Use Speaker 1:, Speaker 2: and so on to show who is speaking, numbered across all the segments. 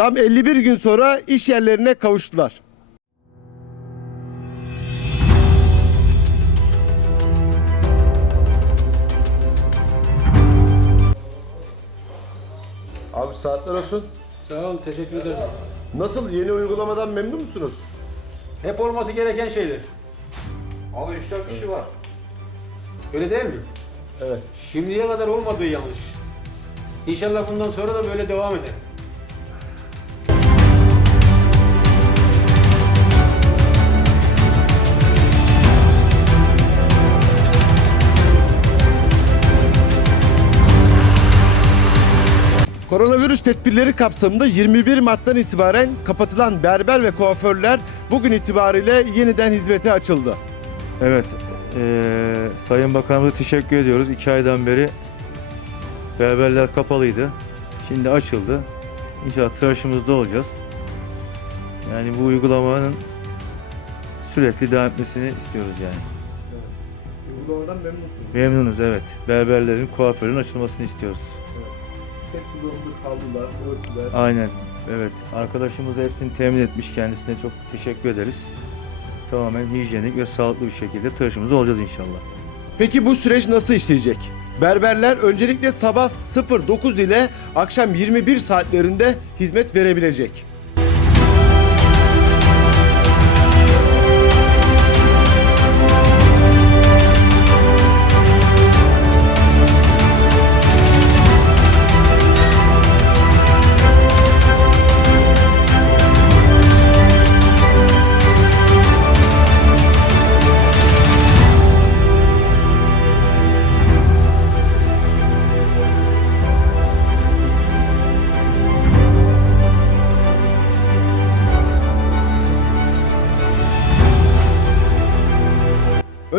Speaker 1: Tam 51 gün sonra iş yerlerine kavuştular. Abi saatler olsun.
Speaker 2: Sağ ol, teşekkür ederim.
Speaker 1: Nasıl yeni uygulamadan memnun musunuz?
Speaker 2: Hep olması gereken şeyler.
Speaker 3: Abi 3-4 kişi var.
Speaker 2: Öyle değil mi?
Speaker 1: Evet.
Speaker 2: Şimdiye kadar olmadığı yanlış. İnşallah bundan sonra da böyle devam eder.
Speaker 1: Koronavirüs tedbirleri kapsamında 21 Mart'tan itibaren kapatılan berber ve kuaförler bugün itibariyle yeniden hizmete açıldı.
Speaker 4: Evet, eee, Sayın Bakanımıza teşekkür ediyoruz. İki aydan beri berberler kapalıydı. Şimdi açıldı. İnşallah tıraşımızda olacağız. Yani bu uygulamanın sürekli devam etmesini istiyoruz yani.
Speaker 1: Uygulamadan memnunsunuz.
Speaker 4: Memnunuz evet. Berberlerin, kuaförün açılmasını istiyoruz.
Speaker 1: Tek kullanımlı havlular, örtüler.
Speaker 4: Aynen. Evet. Arkadaşımız hepsini temin etmiş. Kendisine çok teşekkür ederiz. Tamamen hijyenik ve sağlıklı bir şekilde tıraşımızda olacağız inşallah.
Speaker 1: Peki bu süreç nasıl işleyecek? Berberler öncelikle sabah 09 ile akşam 21 saatlerinde hizmet verebilecek.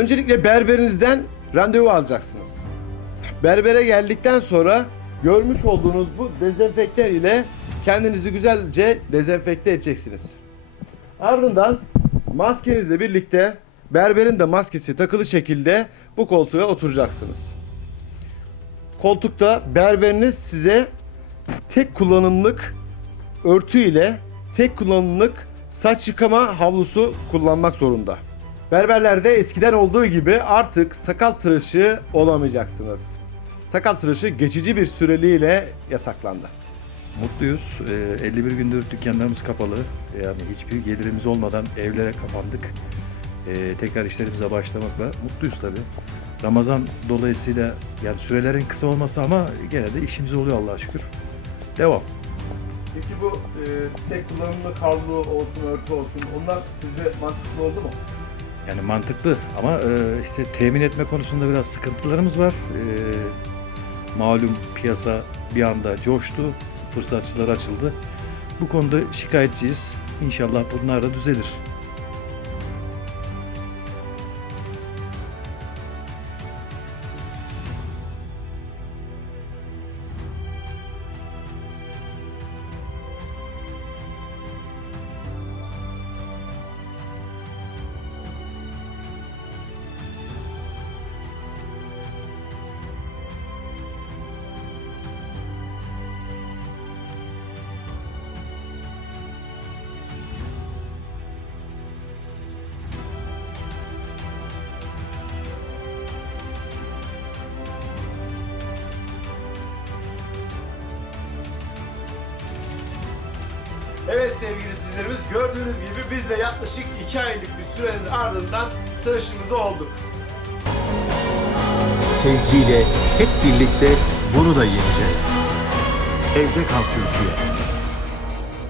Speaker 1: Öncelikle berberinizden randevu alacaksınız. Berbere geldikten sonra görmüş olduğunuz bu dezenfektan ile kendinizi güzelce dezenfekte edeceksiniz. Ardından maskenizle birlikte berberin de maskesi takılı şekilde bu koltuğa oturacaksınız. Koltukta berberiniz size tek kullanımlık örtü ile tek kullanımlık saç yıkama havlusu kullanmak zorunda. Berberlerde eskiden olduğu gibi artık sakal tıraşı olamayacaksınız. Sakal tıraşı geçici bir süreliğine yasaklandı.
Speaker 5: Mutluyuz. Ee, 51 gündür dükkanlarımız kapalı. Yani hiçbir gelirimiz olmadan evlere kapandık. Ee, tekrar işlerimize başlamakla mutluyuz tabii. Ramazan dolayısıyla yani sürelerin kısa olması ama gene de işimiz oluyor Allah'a şükür. Devam.
Speaker 1: Peki bu e, tek kullanımlık havlu olsun, örtü olsun onlar size mantıklı oldu mu?
Speaker 5: Yani mantıklı ama e, işte temin etme konusunda biraz sıkıntılarımız var. E, malum piyasa bir anda coştu, fırsatçılar açıldı. Bu konuda şikayetçiyiz. İnşallah bunlar da düzelir.
Speaker 1: Evet sevgili sizlerimiz gördüğünüz gibi biz de yaklaşık 2 aylık bir sürenin ardından tıraşımızı olduk.
Speaker 6: Sevgiyle hep birlikte bunu da yeneceğiz. Evde kal Türkiye.